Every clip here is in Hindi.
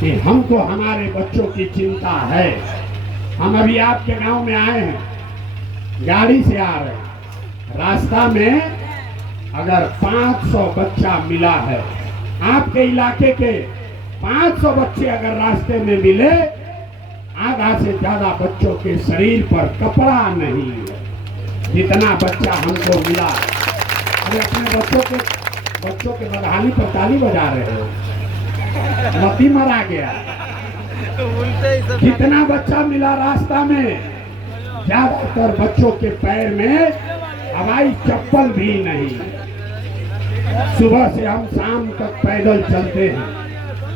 कि हमको हमारे बच्चों की चिंता है। हम अभी आपके गांव में आए हैं, गाड़ी से आ रहे हैं, रास्ता में अगर 500 बच्चा मिला है, आपके इलाके के 500 बच्चे अगर रास्ते में मिले, आधा से ज्यादा बच्चों के शरीर पर कपड़ा नहीं है, जितना बच्चा हमको मिला। अरे अपने बच्चों के बदहाली पर ताली बजा रहे हो, मती मरा गया। जितना बच्चा मिला रास्ता में, ज्यादातर बच्चों के पैर में हवाई चप्पल भी नहीं। सुबह से हम शाम तक पैदल चलते हैं।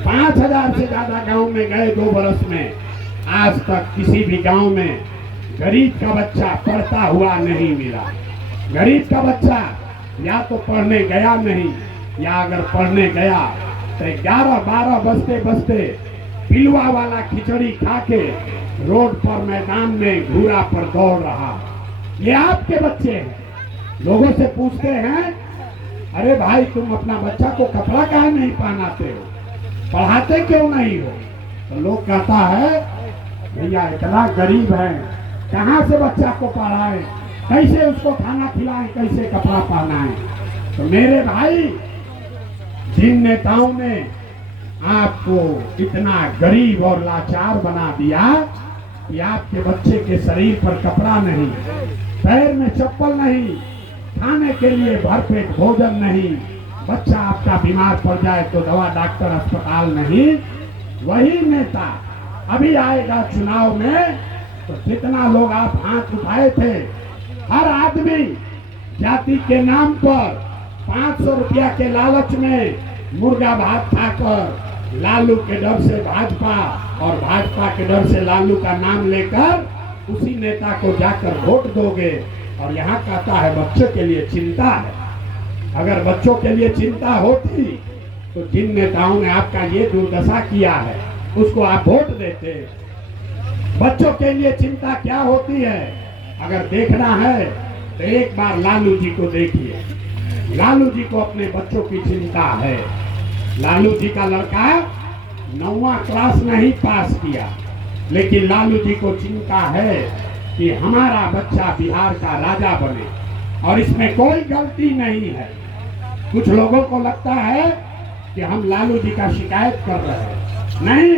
5000 से ज्यादा गांव में गए 2 बरस में, आज तक किसी भी गांव में गरीब का बच्चा पढ़ता हुआ नहीं मिला। गरीब का बच्चा या तो पढ़ने गया नहीं, या अगर पढ़ने गया तो 11-12 बजते बजते पिलुआ वाला खिचड़ी खा के रोड पर मैदान में घूरा पर दौड़ रहा। ये आपके बच्चे हैं। लोगों से पूछते हैं, अरे भाई तुम अपना बच्चा को कपड़ा काहे नहीं पहनाते हो, पढ़ाते क्यों नहीं हो? तो लोग कहता है भैया इतना गरीब है, कहाँ से बच्चा को पढ़ाए, कैसे उसको खाना खिलाएं, कैसे कपड़ा पहनाएं। तो मेरे भाई, जिन नेताओं ने आपको इतना गरीब और लाचार बना दिया कि आपके बच्चे के शरीर पर कपड़ा नहीं, पैर में चप्पल नहीं, खाने के लिए भरपेट भोजन नहीं, बच्चा आपका बीमार पड़ जाए तो दवा डॉक्टर अस्पताल नहीं, वही नेता अभी आएगा चुनाव में तो जितना लोग आप हाथ उठाए थे, हर आदमी जाति के नाम पर 500 रुपया के लालच में मुर्गा भात खाकर लालू के डर से भाजपा और भाजपा के डर से लालू का नाम लेकर उसी नेता को जाकर वोट दोगे। और यहाँ कहता है बच्चों के लिए चिंता है। अगर बच्चों के लिए चिंता होती तो जिन नेताओं ने आपका ये दुर्दशा किया है उसको आप वोट देते। बच्चों के लिए चिंता क्या होती है, अगर देखना है तो एक बार लालू जी को देखिए। लालू जी को अपने बच्चों की चिंता है। लालू जी का लड़का 9वां क्लास नहीं पास किया, लेकिन लालू जी को चिंता है कि हमारा बच्चा बिहार का राजा बने, और इसमें कोई गलती नहीं है। कुछ लोगों को लगता है कि हम लालू जी का शिकायत कर रहे हैं, नहीं,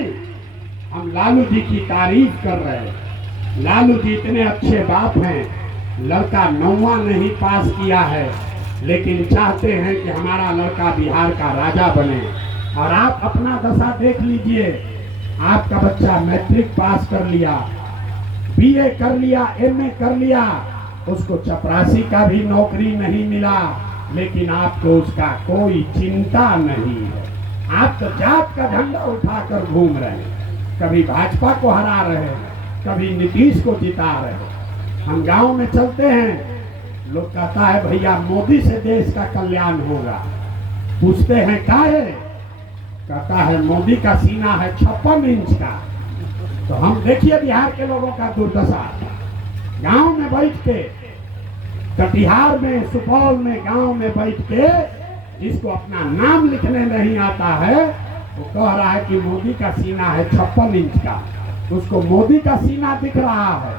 हम लालू जी की तारीफ कर रहे हैं। लालू जी इतने अच्छे बाप हैं, लड़का 9वां नहीं पास किया है, लेकिन चाहते हैं कि हमारा लड़का बिहार का राजा बने। और आप अपना दशा देख लीजिए, आपका बच्चा मैट्रिक पास कर लिया, बीए कर लिया, एमए कर लिया, उसको चपरासी का भी नौकरी नहीं मिला, लेकिन आपको उसका कोई चिंता नहीं है। आप तो जात का झंडा उठाकर घूम रहे हैं, कभी भाजपा को हरा रहे हैं, कभी नीतीश को जिता रहे हैं। हम गांव में चलते हैं, लोग कहता है भैया मोदी से देश का कल्याण होगा। पूछते हैं क्या है, कहता है मोदी का सीना है 56 इंच का। तो हम देखिए बिहार के लोगों का दुर्दशा, गांव में बैठ के, कटिहार में, सुपौल में, गांव में बैठ के, जिसको अपना नाम लिखने नहीं आता है वो कह रहा है कि मोदी का सीना है 56 इंच का। उसको मोदी का सीना दिख रहा है,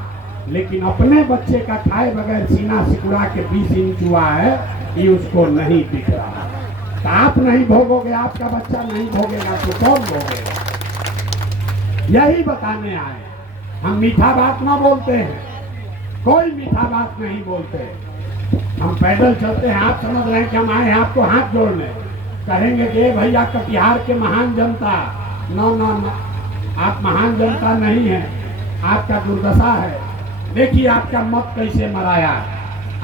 लेकिन अपने बच्चे का खाए बगैर सीना सिकुड़ा के 20 इंच हुआ है, ये उसको नहीं दिख रहा। तो आप नहीं भोगोगे, आपका बच्चा नहीं भोगेगा तो कौन भोगेगा? यही बताने आए। हम मीठा बात ना बोलते हैं, कोई मीठा बात नहीं बोलते। हम पैदल चलते हैं, आप समझ रहे हैं कि हम आए हैं आपको हाथ जोड़ने। कहेंगे कि भैया कटिहार के महान जनता, नो नो नो, आप महान जनता नहीं है, आपका दुर्दशा है। देखिए आपका मत कैसे मराया।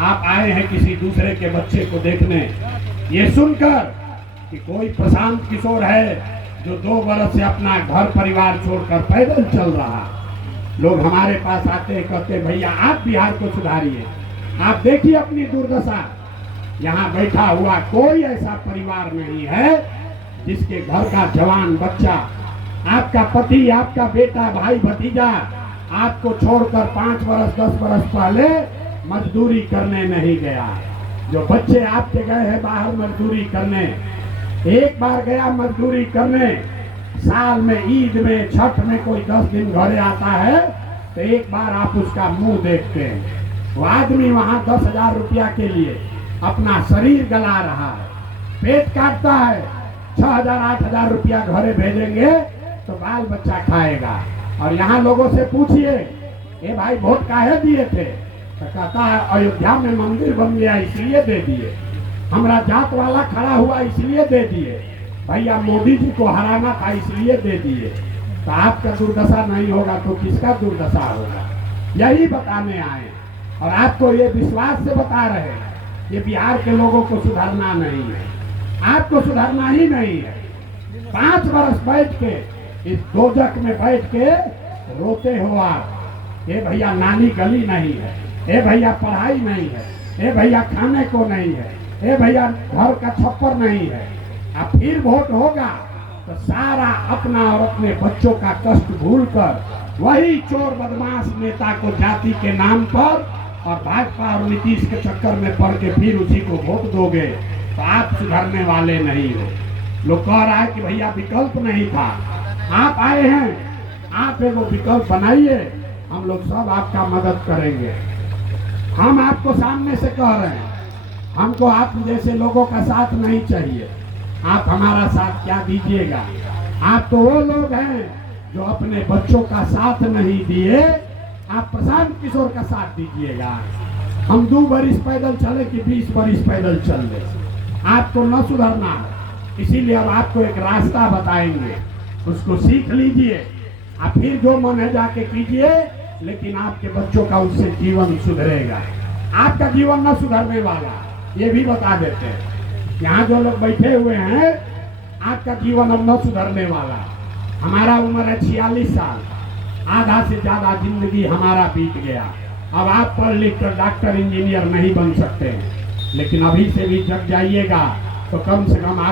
आप आए हैं किसी दूसरे के बच्चे को देखने, ये सुनकर कि कोई प्रशांत किशोर है जो 2 बरस से अपना घर परिवार छोड़कर पैदल चल रहा। लोग हमारे पास आते कहते भैया आप बिहार को सुधारिए। आप देखिए अपनी दुर्दशा। यहाँ बैठा हुआ कोई ऐसा परिवार नहीं है जिसके घर का जवान बच्चा, आपका पति, आपका बेटा, भाई, भतीजा आपको छोड़कर 5 बरस 10 बरस पहले मजदूरी करने नहीं गया। जो बच्चे आपके गए हैं बाहर मजदूरी करने, एक बार गया मजदूरी करने, साल में ईद में छठ में कोई 10 दिन घरे आता है तो एक बार आप उसका मुंह देखते हैं। वो आदमी वहां 10,000 रुपया के लिए अपना शरीर गला रहा है, पेट काटता है। 6,000 8,000 रुपया घरे भेजेंगे तो बाल बच्चा खाएगा। और यहाँ लोगों से पूछिए, ए भाई वोट काहे दिए थे, तो कहता है अयोध्या में मंदिर बन गया इसलिए दे दिए, हमारा जात वाला खड़ा हुआ इसलिए दे दिए, भैया मोदी जी को हराना था इसलिए दे दिए। तो आपका दुर्दशा नहीं होगा तो किसका दुर्दशा होगा? यही बताने आए और आपको ये विश्वास से बता रहे हैं ये बिहार के लोगों को सुधारना नहीं है, आपको सुधारना ही नहीं है। 5 वर्ष बैठ के इस दोजख में बैठ के रोते हो आप। ये भैया नाली गली नहीं है, ए भैया पढ़ाई नहीं है, ए भैया खाने को नहीं है, ए भैया घर का छप्पर नहीं है। अब फिर वोट होगा तो सारा अपना और अपने बच्चों का कष्ट भूलकर वही चोर बदमाश नेता को जाति के नाम पर और भाजपा और नीतीश के चक्कर में पड़ के फिर उसी को वोट दोगे तो आप सुधरने वाले नहीं हो। लोग कह रहा है कि भैया विकल्प नहीं था, आप आए हैं, आप एगो विकल्प बनाइए, हम लोग सब आपका मदद करेंगे। हम आपको सामने से कह रहे हैं, हमको आप जैसे लोगों का साथ नहीं चाहिए। आप हमारा साथ क्या दीजिएगा? आप तो वो लोग हैं जो अपने बच्चों का साथ नहीं दिए, आप प्रशांत किशोर का साथ दीजिएगा। हम 2 बरिस पैदल चले कि 20 बरिस पैदल चल ले, आपको न सुधरना है। इसीलिए अब आपको एक रास्ता बताएंगे, उसको सीख लीजिए, आप फिर जो मन है जाके कीजिए, लेकिन आपके बच्चों का उससे जीवन सुधरेगा। आपका जीवन न सुधरने वाला, ये भी बता देते हैं। यहाँ जो लोग बैठे हुए हैं, आपका जीवन अब न सुधरने वाला। हमारा उम्र है 46 साल, आधा से ज्यादा जिंदगी हमारा बीत गया। अब आप पढ़ लिख कर डॉक्टर इंजीनियर नहीं बन सकते हैं, लेकिन अभी से भी जग जाइएगा तो कम से कम आप